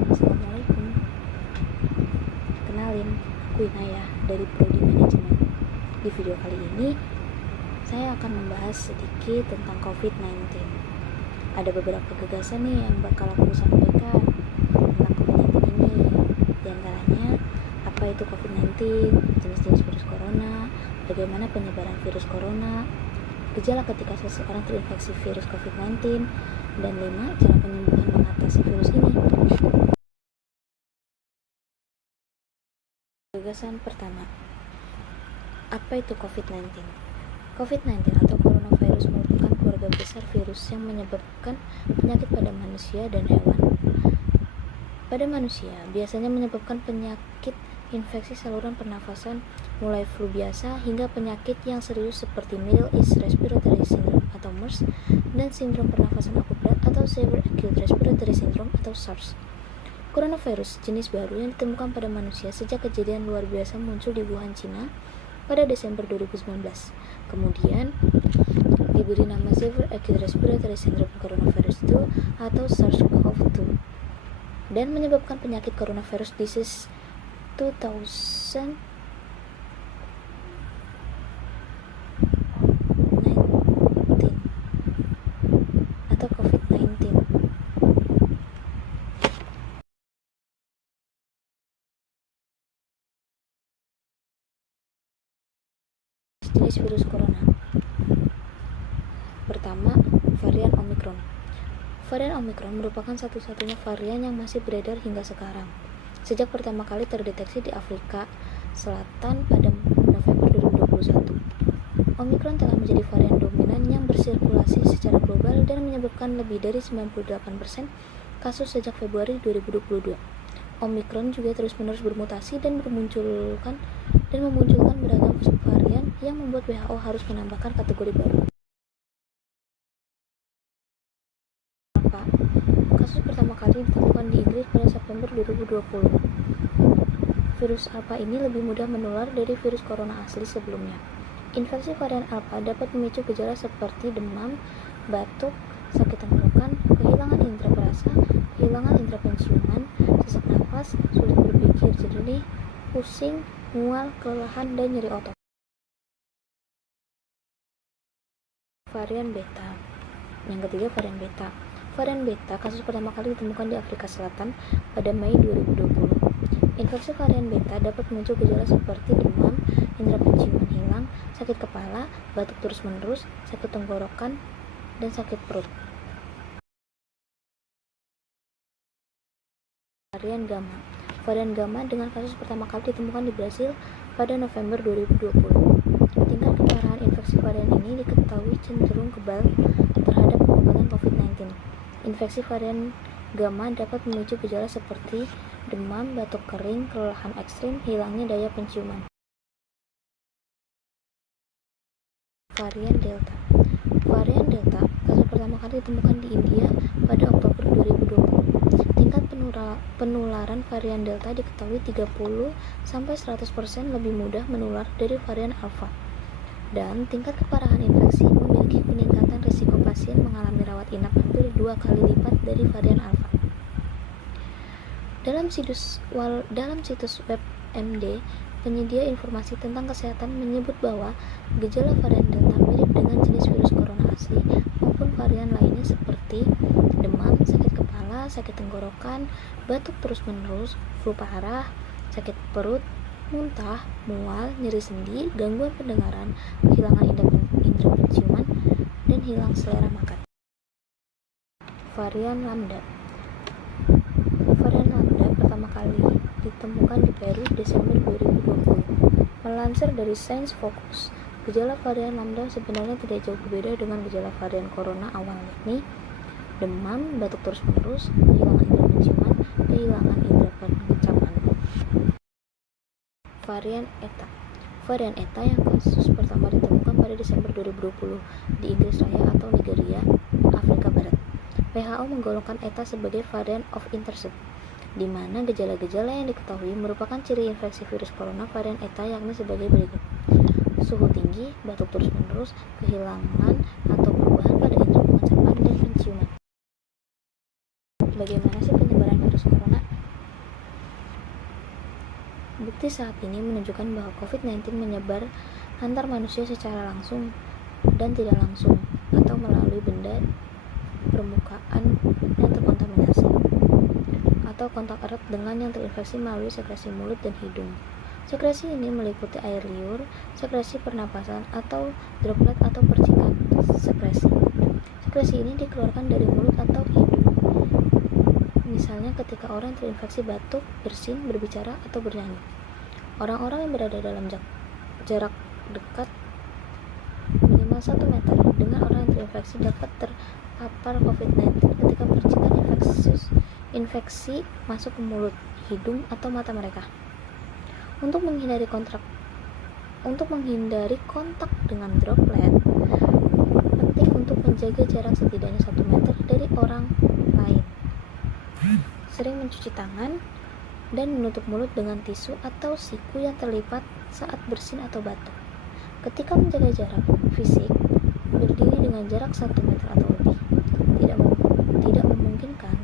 Assalamualaikum. Kenalin, aku Inaya dari Prodi Manajemen. Di video kali ini, saya akan membahas sedikit tentang COVID-19. Ada beberapa gagasan nih yang bakal aku sampaikan tentang COVID-19 ini. Di antaranya, apa itu COVID-19, jenis-jenis virus corona, bagaimana penyebaran virus corona, gejala ketika seseorang terinfeksi virus COVID-19, dan 5. Cara penyembuhan mengatasi virus ini. Gagasan pertama, apa itu COVID-19? COVID-19 atau coronavirus merupakan keluarga besar virus yang menyebabkan penyakit pada manusia dan hewan. Pada manusia, biasanya menyebabkan penyakit infeksi saluran pernafasan, mulai flu biasa hingga penyakit yang serius seperti Middle East Respiratory Syndrome atau MERS dan sindrom pernafasan akut berat atau Severe Acute Respiratory Syndrome atau SARS. Coronavirus jenis baru yang ditemukan pada manusia sejak kejadian luar biasa muncul di Wuhan, Cina pada Desember 2019. Kemudian diberi nama Severe Acute Respiratory Syndrome Coronavirus 2 atau SARS-CoV-2 dan menyebabkan penyakit coronavirus disease 2019 atau COVID-19. Jenis virus corona. Pertama, varian Omicron. Varian Omicron merupakan satu-satunya varian yang masih beredar hingga sekarang. Sejak pertama kali terdeteksi di Afrika Selatan pada November 2021. Omicron telah menjadi varian dominan yang bersirkulasi secara global dan menyebabkan lebih dari 98% kasus sejak Februari 2022. Omicron juga terus-menerus bermutasi dan memunculkan beragam subvarian yang membuat WHO harus menambahkan kategori baru. Kasus pertama kali ditemukan di Inggris pada September 2020. Virus Alpha ini lebih mudah menular dari virus corona asli sebelumnya. Infeksi varian Alpha dapat memicu gejala seperti demam, batuk, sakit tenggorokan, kehilangan indera perasa, kehilangan indera penciuman, sesak napas, sulit berpikir jernih, pusing, mual, kelelahan, dan nyeri otot. Varian Beta. Yang ketiga, varian Beta. Varian Beta kasus pertama kali ditemukan di Afrika Selatan pada Mei 2020. Infeksi varian Beta dapat memicu gejala seperti demam, indera penciuman hilang, sakit kepala, batuk terus-menerus, sakit tenggorokan, dan sakit perut. Varian Gamma. Varian Gamma dengan kasus pertama kali ditemukan di Brasil pada November 2020. Tingkat keparahan infeksi varian ini diketahui cenderung kebal terhadap pengobatan COVID-19. Infeksi varian Gamma dapat memicu gejala seperti demam, batuk kering, kelelahan ekstrim, hilangnya daya penciuman. Varian Delta. Varian Delta kasus pertama kali ditemukan di India pada Oktober 2020. Tingkat penularan varian Delta diketahui 30-100% lebih mudah menular dari varian Alpha. Dan tingkat keparahan infeksi memiliki peningkatan risiko pasien mengalami rawat inap hampir 2 kali lipat dari varian Alpha. Dalam situs web MD, penyedia informasi tentang kesehatan menyebut bahwa gejala varian Delta mirip dengan jenis virus corona asli maupun varian lainnya seperti demam, sakit kepala, sakit tenggorokan, batuk terus-menerus, flu parah, sakit perut, muntah, mual, nyeri sendi, gangguan pendengaran, kehilangan indera penciuman, dan hilang selera makan. Varian Lambda. Varian Lambda pertama kali ditemukan di Peru Desember 2020. Melansir dari Science Focus, gejala varian Lambda sebenarnya tidak jauh berbeda dengan gejala varian corona awal, yakni demam, batuk terus-menerus, kehilangan indera penciuman, kehilangan indera pengecapan. Varian Eta. Varian Eta yang kasus pertama ditemukan pada Desember 2020 di Inggris Raya atau Nigeria, Afrika Barat. WHO menggolongkan Eta sebagai varian of interest, di mana gejala-gejala yang diketahui merupakan ciri infeksi virus corona varian Eta, yakni sebagai berikut: suhu tinggi, batuk terus-menerus, kehilangan atau perubahan pada indera pengecapan dan penciuman. Bagaimana sih penyebaran virus virus corona. Bukti saat ini menunjukkan bahwa COVID-19 menyebar antar manusia secara langsung dan tidak langsung atau melalui benda permukaan yang terkontaminasi atau kontak erat dengan yang terinfeksi melalui sekresi mulut dan hidung. Sekresi ini meliputi air liur, sekresi pernapasan, atau droplet atau percikan sekresi. Sekresi ini dikeluarkan dari mulut atau hidung. Misalnya ketika orang terinfeksi batuk, bersin, berbicara, atau bernyanyi. Orang-orang yang berada dalam jarak dekat minimal 1 meter dengan orang yang terinfeksi dapat terpapar COVID-19 ketika percikan infeksi masuk ke mulut, hidung, atau mata mereka. Untuk menghindari kontak dengan droplet, penting untuk menjaga jarak setidaknya 1 meter dari orang lain. Sering mencuci tangan dan menutup mulut dengan tisu atau siku yang terlipat saat bersin atau batuk. Ketika menjaga jarak fisik, berdiri dengan jarak 1 meter atau lebih. Tidak memungkinkan,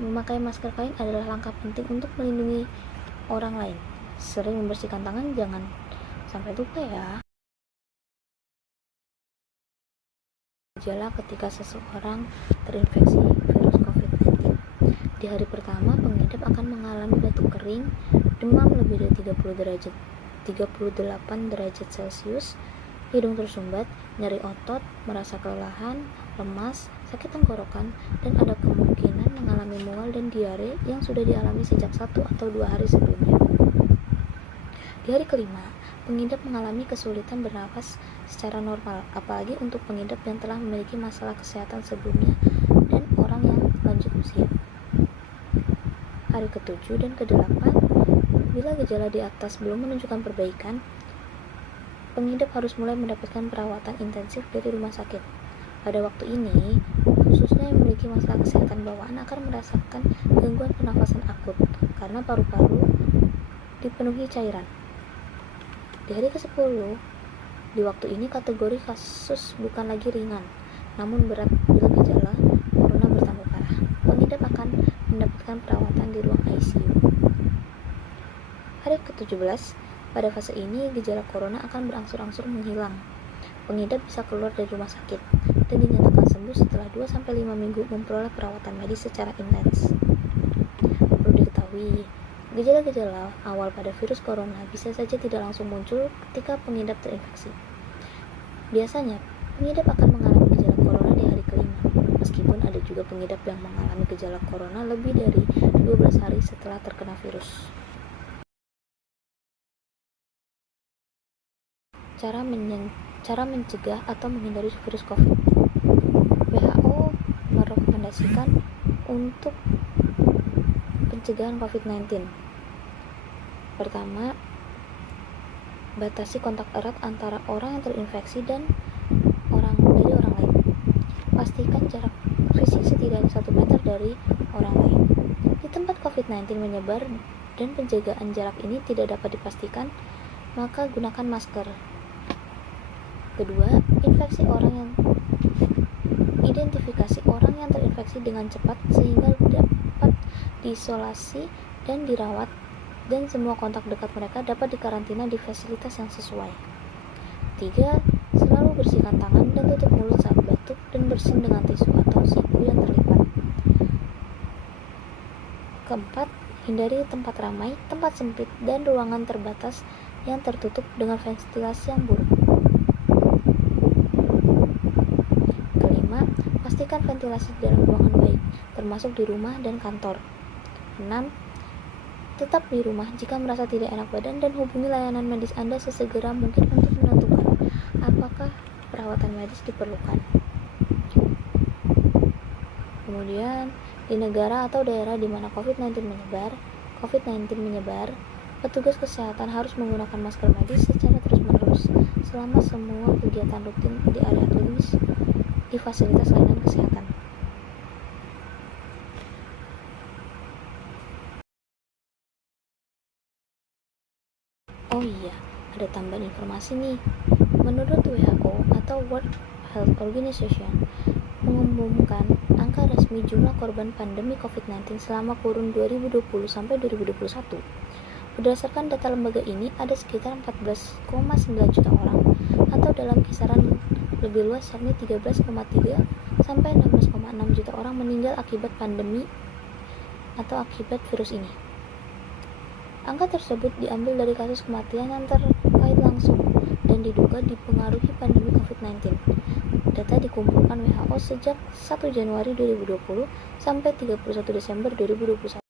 memakai masker kain adalah langkah penting untuk melindungi orang lain. Sering membersihkan tangan, jangan sampai lupa ya. Gejala ketika seseorang terinfeksi virus COVID-19. Di hari pertama, pengidap akan mengalami batuk kering, demam lebih dari 38 derajat Celcius, hidung tersumbat, nyeri otot, merasa kelelahan, lemas, sakit tenggorokan, dan ada kemungkinan mengalami mual dan diare yang sudah dialami sejak 1 atau 2 hari sebelumnya. Di hari kelima, pengidap mengalami kesulitan bernafas secara normal, apalagi untuk pengidap yang telah memiliki masalah kesehatan sebelumnya dan orang yang lanjut usia. Hari ke-7 dan ke-8, bila gejala di atas belum menunjukkan perbaikan, pengidap harus mulai mendapatkan perawatan intensif dari rumah sakit. Pada waktu ini, khususnya yang memiliki masalah kesehatan bawaan akan merasakan gangguan pernafasan akut karena paru-paru dipenuhi cairan. Di hari ke-10, di waktu ini kategori kasus bukan lagi ringan, namun berat bila gejala corona bertambah parah. Pengidap akan mendapatkan perawatan di ruang ICU. Hari ke-17, pada fase ini gejala corona akan berangsur-angsur menghilang. Pengidap bisa keluar dari rumah sakit dan dinyatakan sembuh setelah 2-5 minggu memperoleh perawatan medis secara intens. Perlu diketahui, gejala-gejala awal pada virus corona bisa saja tidak langsung muncul ketika pengidap terinfeksi. Biasanya, pengidap akan mengalami gejala corona di hari kelima, meskipun ada juga pengidap yang mengalami gejala corona lebih dari 12 hari setelah terkena virus. Cara mencegah atau menghindari virus COVID. WHO merekomendasikan untuk pencegahan COVID-19. Pertama, batasi kontak erat antara orang yang terinfeksi dan orang lain. Pastikan jarak fisik setidaknya 1 meter dari orang lain. Di tempat COVID-19 menyebar dan penjagaan jarak ini tidak dapat dipastikan, maka gunakan masker. Kedua, identifikasi orang yang terinfeksi dengan cepat sehingga dapat diisolasi dan dirawat, dan semua kontak dekat mereka dapat dikarantina di fasilitas yang sesuai. 3. Selalu bersihkan tangan dan tutup mulut saat batuk dan bersin dengan tisu atau siku yang terlipat. Keempat, hindari tempat ramai, tempat sempit, dan ruangan terbatas yang tertutup dengan ventilasi yang buruk. Kelima, pastikan ventilasi di dalam ruangan baik, termasuk di rumah dan kantor. 6. Tetap di rumah jika merasa tidak enak badan dan hubungi layanan medis Anda sesegera mungkin untuk menentukan apakah perawatan medis diperlukan. Kemudian, di negara atau daerah di mana COVID-19 menyebar, petugas kesehatan harus menggunakan masker medis secara terus-menerus selama semua kegiatan rutin di area klinis di fasilitas layanan kesehatan. Oh iya, ada tambahan informasi nih. Menurut WHO atau World Health Organization mengumumkan angka resmi mengantongi jumlah korban pandemi COVID-19 selama kurun 2020 sampai 2021. Berdasarkan data lembaga ini, ada sekitar 14,9 juta orang atau dalam kisaran lebih luas yakni 13,3 sampai 16,6 juta orang meninggal akibat pandemi atau akibat virus ini. Angka tersebut diambil dari kasus kematian yang terkait langsung dan diduga dipengaruhi pandemi COVID-19. Data dikumpulkan WHO sejak 1 Januari 2020 sampai 31 Desember 2021.